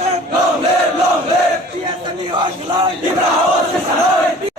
Long live TSF Liberal Sanoi.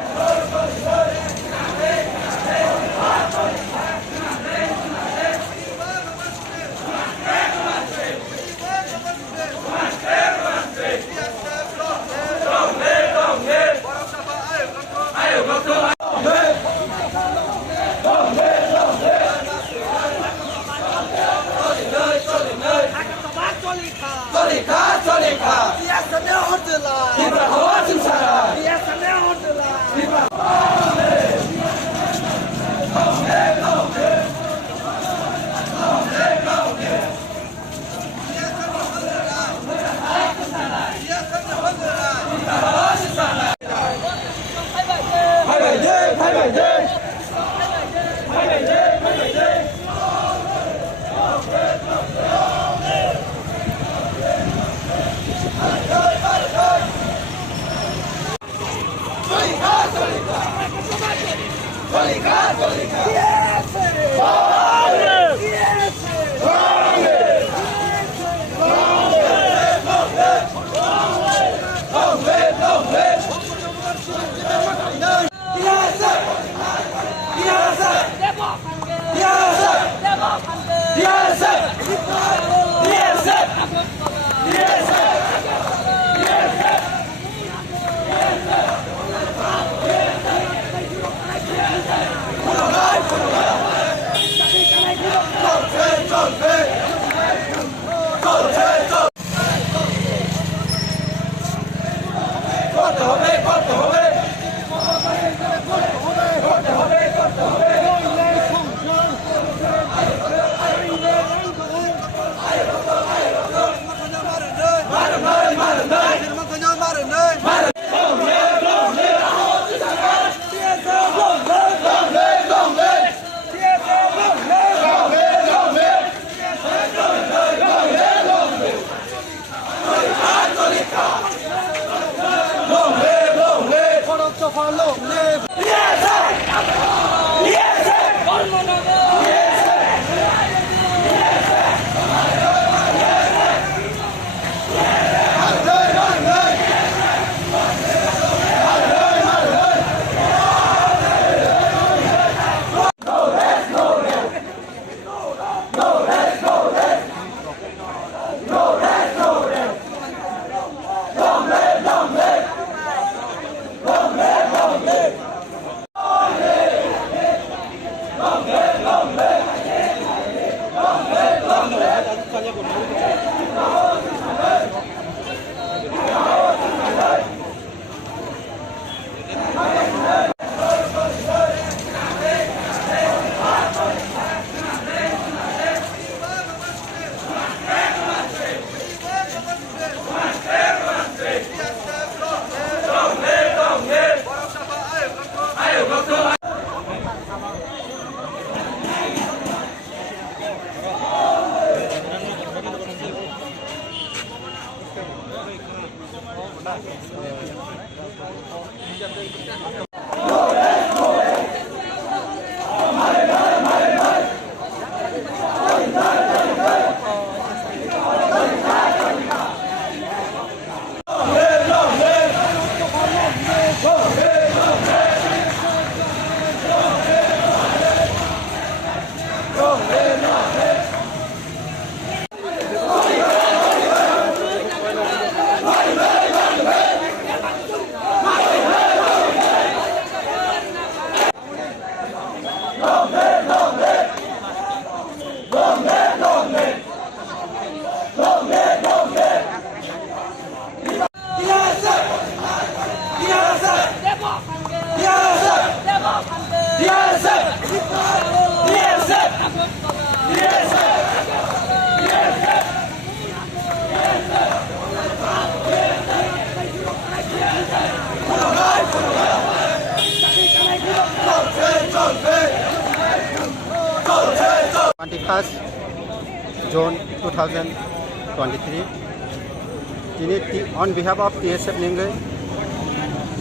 June 2023 on behalf of TSF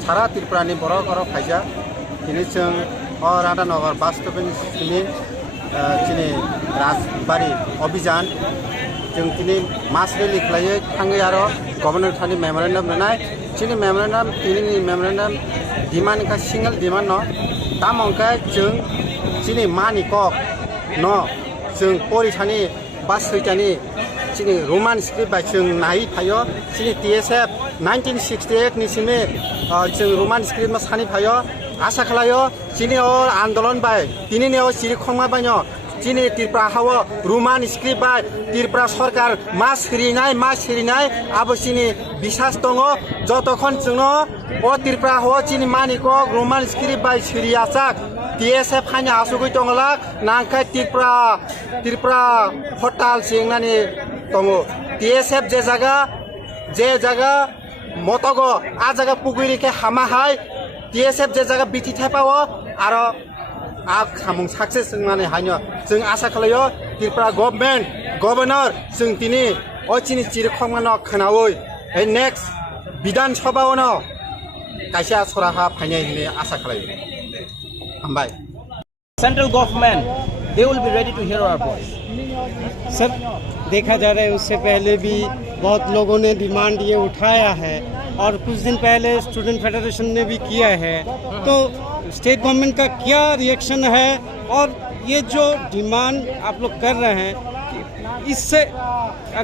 Sara Tripurani Borok or Faja Tinisung or Radanagar Bastopin Simi Chini Rasbari Abhijan जों दिनै मास release खालायो थाङो आरो governor थानि मेमोरेन्डाम होनाय दिनै मेमोरेन्डाम दिनैनि मेमोरेन्डाम demand का सिंगल डिमान्ड न तामंका जों दिनै मानि कक न जों परिसानि बा सैतानि दिनै रमान स्क्रिप्ट बाय जों नायै थायो दिनै TSF 1968 निसिमे जों रमान स्क्रिप्ट मा सानि फायो आशा खालायो दिनै आन्दोलन बाय दिनैनि सिरि खमा बायनो दिनै त्रिपुरा हावो रमान स्क्रिप्ट बाय त्रिपुरा सरकार मा सिरिनाय आबसिनि बिसास दङ जतखन जोंनो अ त्रिपुरा हावो दिनै मानि कक रमान स्क्रिप्ट बाय सिरियासाक TSF फाइना आसुगै दङला नांखाय त्रिपुरा हटाल सिंनानि दङ TSF जे जागा मतगो आ जागा पुगुरिके हामा हाय TSF जे जागा बिथि थाइपावो आरो आ खामुं साक्सेस जोंनानै हायनो जों आशा खालायो त्रिपुरा गभर्नमेन्ट गभर्नर जों दिनै अचिनि चिरखमानो खोनावै नेक्स्ट बिधान सभावनो कायसा सराहा फाइनाय होननानै आशा खालायो हामबाय Central government, they will be ready to hear our voice. Sir देखा जा रहा है उससे पहले भी बहुत लोगों ने डिमांड ये उठाया है और कुछ दिन पहले स्टूडेंट फेडरेशन ने भी किया है तो स्टेट गवर्नमेंट का क्या रिएक्शन है और ये जो डिमांड आप लोग कर रहे हैं इससे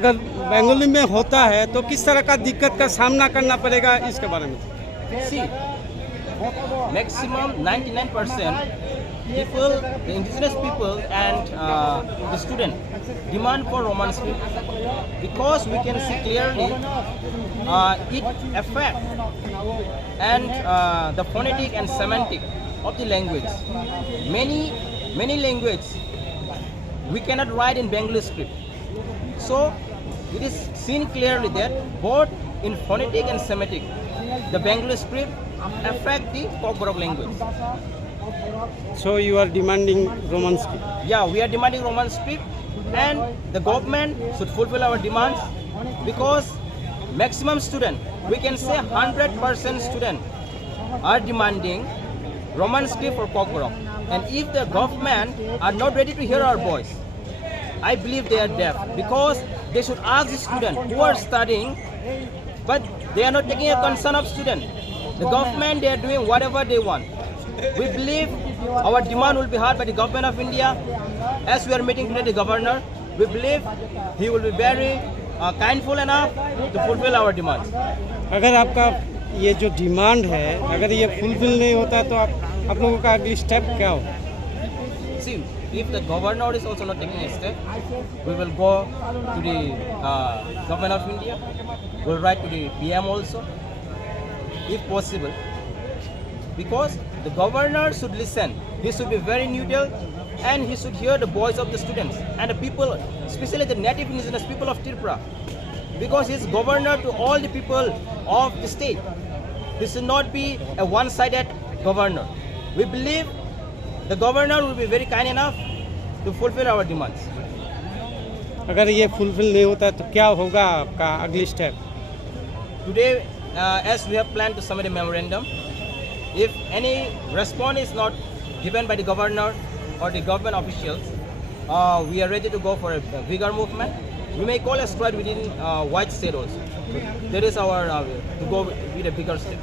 अगर बंगाली में होता है तो किस तरह का दिक्कत का सामना करना पड़ेगा इसके बारे में See, maximum 99% people, the indigenous people and the student demand for Roman script because we can see clearly it affect and the phonetic and semantic of the language. Many languages we cannot write in Bengali script. So it is seen clearly that both in phonetic and semantic, the Bengali script affect the Koborok language. So you are demanding Roman script? Yeah, we are demanding Roman script and the government should fulfill our demands because maximum student, we can say 100% student are demanding Roman script for Koborok. And if the government are not ready to hear our voice, I believe they are deaf because they should ask the students who are studying but they are not taking a concern of student. The government, they are doing whatever they want. We believe our demand will be heard by the government of India. As we are meeting today the governor, we believe he will be very kindful enough to fulfill our demands. अगर आपका ये जो demand है अगर ये fulfil नहीं होता तो आप लोगों का अगली स्टेप क्या हो? See, if the governor is also not taking a step, we will go to the government of India. We will write to the PM also, if possible. Because the governor should listen. He should be very neutral and he should hear the voice of the students and the people, especially the native indigenous people of Tripura. Because he is governor to all the people of the state. He should not be a one-sided governor. We believe the governor will be very kind enough to fulfill our demands. अगर ये fulfil नहीं होता तो क्या होगा आपका अगली step? Today, as we have planned to submit a memorandum, if any response is not given by the governor or the government officials, we are ready to go for a bigger movement. We may call a strike within White State also. That is our to go with a bigger step.